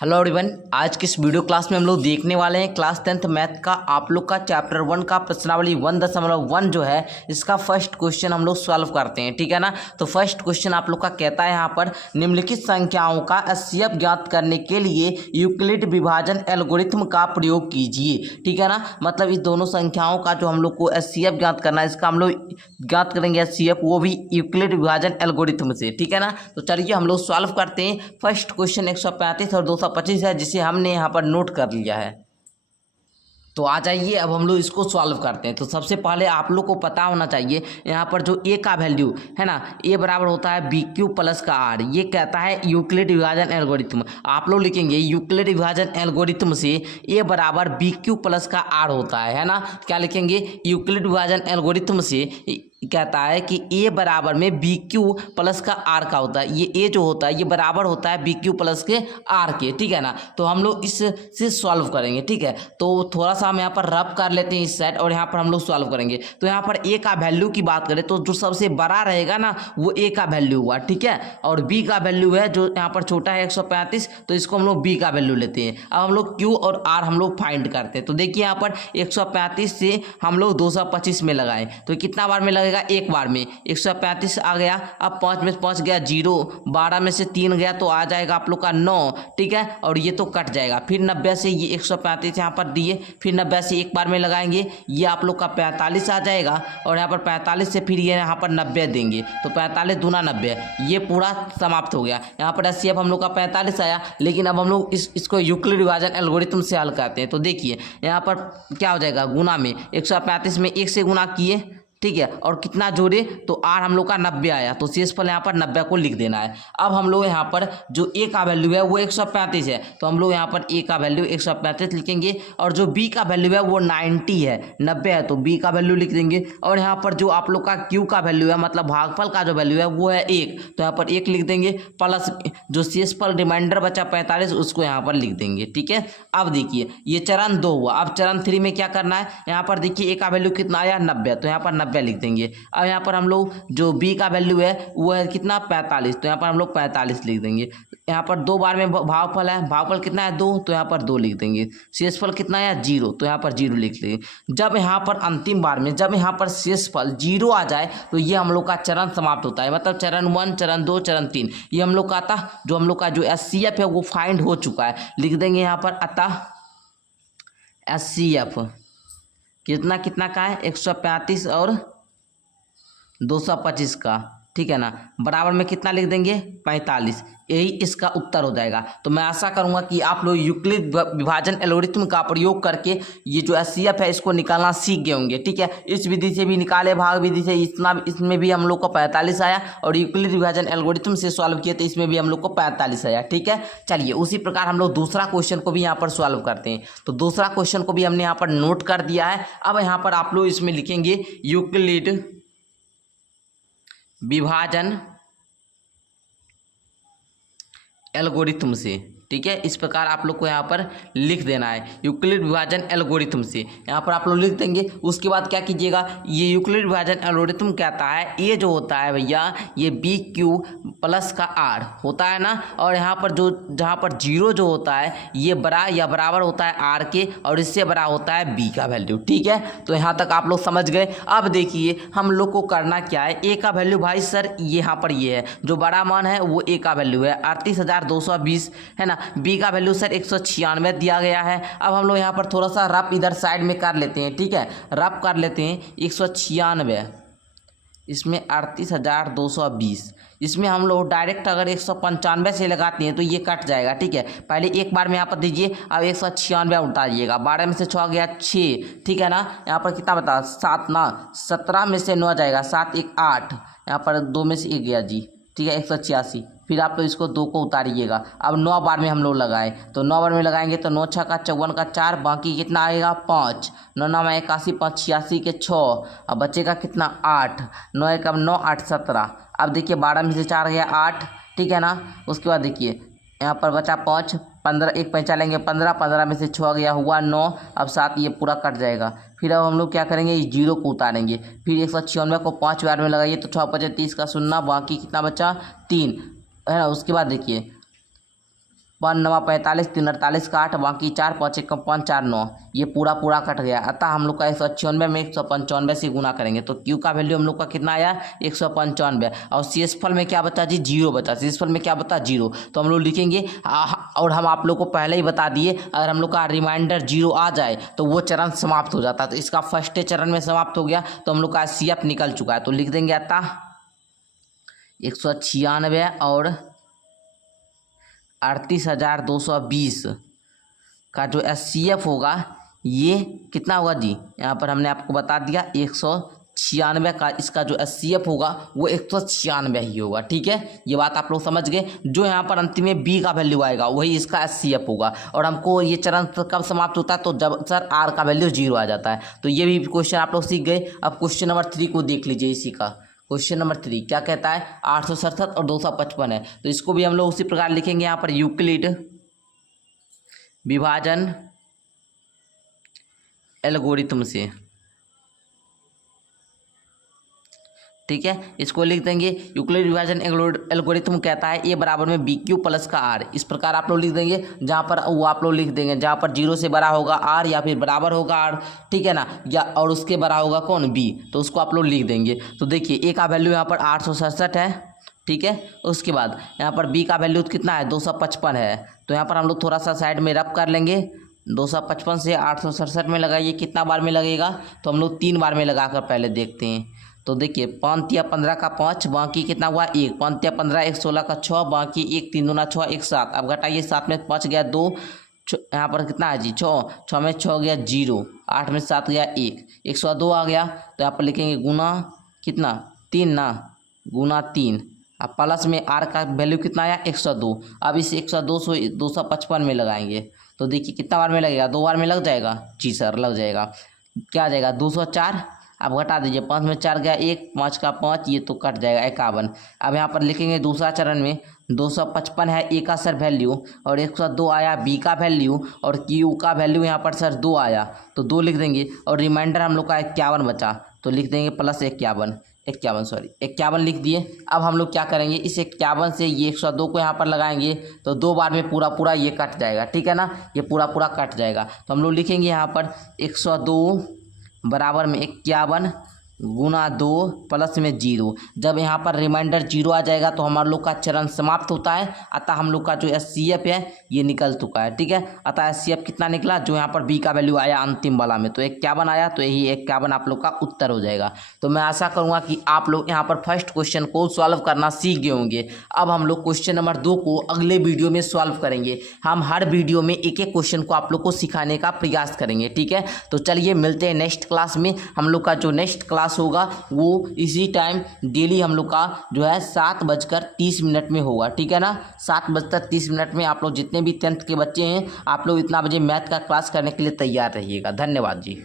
Hello everyone, आज की इस वीडियो क्लास में हम लोग देखने वाले हैं क्लास 10th मैथ का आप लोग का चैप्टर 1 का प्रश्नावली 1.1 जो है इसका फर्स्ट क्वेश्चन हम लोग सॉल्व करते हैं। ठीक है ना। तो फर्स्ट क्वेश्चन आप लोग का कहता है यहाँ पर निम्नलिखित संख्याओं का एचसीएफ ज्ञात करने के लिए यूक्लिड विभाजन एल्गोरिथम का प्रयोग कीजिए। ठीक है ना। मतलब इस दोनों संख्याओं का जो हम लोग को एचसीएफ ज्ञात करना है, इसका हम लोग ज्ञात करेंगे एचसीएफ, वो भी यूक्लिड विभाजन एल्गोरिथम से। ठीक है ना। तो चलिए हम लोग सॉल्व करते हैं। फर्स्ट क्वेश्चन 135 और 225 है, जिसे हमने यहाँ पर नोट कर लिया है। तो आ जाइए अब हम लोग इसको सॉल्व करते हैं। तो सबसे पहले आप लोग को पता होना चाहिए यहाँ पर जो ए का वैल्यू है ना, ए बराबर होता है बी क्यू प्लस का आर। ये कहता है यूक्लिड विभाजन एल्गोरिथम। आप लोग लिखेंगे यूक्लिड विभाजन एल्गोरिथम से ए बराबर बी क्यू प्लस का आर होता है ना। क्या लिखेंगे? यूक्लिड विभाजन एल्गोरिथम से कहता है कि ए बराबर में बी क्यू प्लस का आर का होता है। ये ए जो होता है ये बराबर होता है बी क्यू प्लस के आर के। ठीक है ना। तो हम लोग इससे सॉल्व करेंगे। ठीक है। तो थोड़ा सा हम यहाँ पर रब कर लेते हैं इस साइड और यहाँ पर हम लोग सॉल्व करेंगे। तो यहाँ पर ए का वैल्यू की बात करें तो जो सबसे बड़ा रहेगा ना वो ए का वैल्यू हुआ। ठीक है। और बी का वैल्यू है जो यहाँ पर छोटा है 135, तो इसको हम लोग बी का वैल्यू लेते हैं। अब हम लोग क्यू और आर हम लोग फाइंड करते हैं। तो देखिए यहाँ पर 135 से हम लोग 225 में लगाएं तो कितना बार में लगेगा? एक बार में। 135 आ गया, अब 5 में 5 गया 0, 12 में से 3 गया तो आ जाएगा आप लोग का 9। ठीक है। और ये तो कट जाएगा। फिर 90 से ये 135 यहाँ पर दिए, फिर 90 से एक बार में लगाएंगे, ये आप लोग का 45 आ जाएगा। और यहाँ पर 45 से फिर ये यहाँ पर 90 देंगे तो 45 दूना 90, ये पूरा समाप्त हो गया। यहाँ पर एचसीएफ हम लोग का 45 आया। लेकिन अब हम लोग इसको यूक्लिड विभाजन एल्गोरिथम से हल करते हैं। तो देखिए यहाँ पर क्या हो जाएगा, गुना में 135 में 1 से गुना किए। ठीक है। और कितना जोड़े तो आर हम लोग का 90 आया, तो शेषफल यहाँ पर 90 को लिख देना है। अब हम लोग यहाँ पर जो ए का वैल्यू है वो 135 है, तो हम लोग यहाँ पर ए का वैल्यू 135 लिखेंगे। और जो बी का वैल्यू है वो 90 है, 90 है, तो बी का वैल्यू लिख देंगे। और यहाँ पर जो आप लोग का क्यू का वैल्यू है, मतलब भागफल का जो वैल्यू है वो है 1, तो यहाँ पर 1 लिख देंगे। प्लस जो शेषफल रिमाइंडर बचा 45 उसको यहाँ पर लिख देंगे। ठीक है। अब देखिए ये चरण 2 हुआ। अब चरण 3 में क्या करना है, यहाँ पर देखिए ए का वैल्यू कितना आया 90, तो यहाँ पर 90 लिख देंगे। अब यहाँ पर हम लोग जो बी का वैल्यू है वो है कितना 45, तो यहाँ पर हम लोग 45 लिख देंगे। यहाँ पर 2 बार में भागफल है, भागफल कितना है 2, तो यहाँ पर 2 लिख देंगे। शेषफल कितना है 0, तो यहाँ पर 0 लिख देंगे। जब यहाँ पर अंतिम बार में जब यहाँ पर शेषफल 0 आ जाए तो ये हम लोग का चरण समाप्त होता है। मतलब चरण 1, चरण 2, चरण 3 ये हम लोग का था जो हम लोग का जो एचसीएफ है वो फाइंड हो चुका है। लिख देंगे यहाँ पर अतः एचसीएफ कितना कितना का है 135 और 225 का। ठीक है ना। बराबर में कितना लिख देंगे 45, यही इसका उत्तर हो जाएगा। तो मैं आशा करूंगा कि आप लोग यूक्लिड विभाजन एल्गोरिथम का प्रयोग करके ये जो एचसीएफ है इसको निकालना सीख गए होंगे। ठीक है। इस विधि से भी निकाले, भाग विधि से इतना, इसमें भी हम लोग को 45 आया। और यूक्लिड विभाजन एल्गोरिथम से सॉल्व किए तो इसमें भी हम लोग को 45 आया। ठीक है। चलिए उसी प्रकार हम लोग दूसरा क्वेश्चन को भी यहाँ पर सॉल्व करते हैं। तो दूसरा क्वेश्चन को भी हमने यहाँ पर नोट कर दिया है। अब यहाँ पर आप लोग इसमें लिखेंगे यूक्लिड विभाजन एल्गोरिथम से। ठीक है। इस प्रकार आप लोग को यहाँ पर लिख देना है यूक्लिड विभाजन एल्गोरिथम से। यहाँ पर आप लोग लिख देंगे। उसके बाद क्या कीजिएगा, ये यूक्लिड विभाजन एल्गोरिथम कहता है ये जो होता है भैया ये बी क्यू प्लस का आर होता है ना। और यहाँ पर जो जहाँ पर 0 जो होता है ये बड़ा या बराबर होता है आर के, और इससे बड़ा होता है बी का वैल्यू। ठीक है। तो यहाँ तक आप लोग समझ गए। अब देखिए हम लोग को करना क्या है, ए का वैल्यू भाई सर यहाँ पर ये है जो बड़ा मान है वो ए का वैल्यू है 38,220 है ना। बी का वैल्यू सर 196 दिया गया है। अब हम लोग यहाँ पर थोड़ा सा रफ इधर साइड में कर लेते हैं। ठीक है। रफ कर लेते हैं 196, इसमें 38,220, इसमें हम लोग डायरेक्ट अगर 195 से लगाते हैं तो ये कट जाएगा। ठीक है। पहले एक बार में यहाँ पर दीजिए, अब 196 उतारिएगा। 12 में से 6 गया 6। ठीक है ना। यहाँ पर कितना बता 7 ना, 17 में से 9 जाएगा, 7 1 8, यहाँ पर 2 में से 1 गया जी। ठीक है 186। फिर आप लोग इसको 2 को उतारिएगा। अब 9 बार में हम लोग लगाए तो 9 बार में लगाएंगे तो 9 6 का 54 का 4, बाकी कितना आएगा 5, 9 9 में 81, 5 86 के 6, अब बचेगा कितना 8, 9 1 9 8 17। अब देखिए 12 में से 4 गया 8। ठीक है ना। उसके बाद देखिए यहाँ पर बचा 5, 15 एक पैंचा लेंगे 15, 15 में से 6 गया हुआ 9, अब 7 ये पूरा कट जाएगा। फिर अब हम लोग क्या करेंगे इस 0 को उतारेंगे। फिर 196 को 5 बार में लगाइए तो 6 5 30 का 0, बाकी कितना बचा 3 है ना। उसके बाद देखिए 5 9 45, 3 48 का 8, बाकी 4 5 1 5 4 9, ये पूरा पूरा कट गया। अतः हम लोग का 196 में 195 से गुना करेंगे तो क्यू का वैल्यू हम लोग का कितना आया 195। और शेषफल में क्या बचा जी 0 बचा, शेषफल में क्या बता 0, तो हम लोग लिखेंगे। और हम आप लोग को पहले ही बता दिए अगर हम लोग का रिमाइंडर 0 आ जाए तो वो चरण समाप्त हो जाता है। तो इसका फर्स्ट चरण में समाप्त हो गया तो हम लोग का HCF निकल चुका है। तो लिख देंगे अतः 196 और 38,220 का जो HCF होगा ये कितना होगा जी, यहाँ पर हमने आपको बता दिया 196 का इसका जो HCF होगा वो 196 ही होगा। ठीक है, ये बात आप लोग समझ गए। जो यहाँ पर अंतिम में B का वैल्यू आएगा वही इसका HCF होगा। और हमको ये चरण कब समाप्त होता है तो जब सर R का वैल्यू 0 आ जाता है। तो ये भी क्वेश्चन आप लोग सीख गए। अब क्वेश्चन नंबर 3 को देख लीजिए। इसी का क्वेश्चन नंबर 3 क्या कहता है 867 और 255 है। तो इसको भी हम लोग उसी प्रकार लिखेंगे। यहाँ पर यूक्लिड विभाजन एल्गोरिथम से, ठीक है, इसको लिख देंगे। यूक्लिड विभाजन एल्गोरिथम कहता है ए बराबर में BQ प्लस का R। इस प्रकार आप लोग लिख देंगे। जहाँ पर वो आप लोग लिख देंगे जहाँ पर 0 से बड़ा होगा R या फिर बराबर होगा R, ठीक है ना, या और उसके बड़ा होगा कौन B, तो उसको आप लोग लिख देंगे। तो देखिए ए का वैल्यू यहाँ पर 867 है, ठीक है। उसके बाद यहाँ पर B का वैल्यू कितना है 255 है। तो यहाँ पर हम लोग थोड़ा सा साइड में रब कर लेंगे। 255 से 867 में लगाइए, कितना बार में लगेगा तो हम लोग 3 बार में लगा कर पहले देखते हैं। तो देखिए 5 या 15 का 5, बाकी कितना हुआ 1, 5 या 15, 1 16 का 6, बाकी 1 3 दूना 6, 1 7। अब घटाइए 7 में 5 गया 2, यहाँ पर कितना है जी 6, 6 में 6 गया 0, 8 में 7 गया 1, 102 आ गया। तो यहाँ पर लिखेंगे गुना कितना 3 ना, गुना 3। अब प्लस में R का वैल्यू कितना आया 102। अब इस 102 से 255 में लगाएंगे तो देखिए कितना बार में लगेगा 2 बार में लग जाएगा जी सर, लग जाएगा। क्या आ जाएगा 204। अब घटा दीजिए 5 में 4 गया 1, 5 का 5, ये तो कट जाएगा 51। अब यहाँ पर लिखेंगे दूसरा चरण में 255 है A का सर वैल्यू और 102 आया B का वैल्यू और Q का वैल्यू यहाँ पर सर 2 आया तो 2 लिख देंगे। और रिमाइंडर हम लोग का 51 बचा तो लिख देंगे प्लस 51 लिख दिए। अब हम लोग क्या करेंगे इस 51 से ये 102 को यहाँ पर लगाएंगे तो 2 बार में पूरा पूरा ये कट जाएगा, ठीक है ना, ये पूरा पूरा कट जाएगा। तो हम लोग लिखेंगे यहाँ पर 102 बराबर में 51 गुना 2 प्लस में 0। जब यहाँ पर रिमाइंडर 0 आ जाएगा तो हमारे लोग का चरण समाप्त होता है। अतः हम लोग का जो HCF है ये निकल चुका है, ठीक है। अतः HCF कितना निकला जो यहाँ पर B का वैल्यू आया अंतिम वाला में तो 51 आया। तो यही 51 आप लोग का उत्तर हो जाएगा। तो मैं आशा करूँगा कि आप लोग यहाँ पर फर्स्ट क्वेश्चन को सॉल्व करना सीख गए होंगे। अब हम लोग क्वेश्चन नंबर 2 को अगले वीडियो में सॉल्व करेंगे। हम हर वीडियो में एक एक क्वेश्चन को आप लोग को सिखाने का प्रयास करेंगे, ठीक है। तो चलिए मिलते हैं नेक्स्ट क्लास में। हम लोग का जो नेक्स्ट क्लास होगा वो इसी टाइम डेली हम लोग का जो है 7:30 में होगा, ठीक है ना। 7:30 में आप लोग जितने भी 10th के बच्चे हैं आप लोग इतना बजे मैथ का क्लास करने के लिए तैयार रहिएगा। धन्यवाद जी।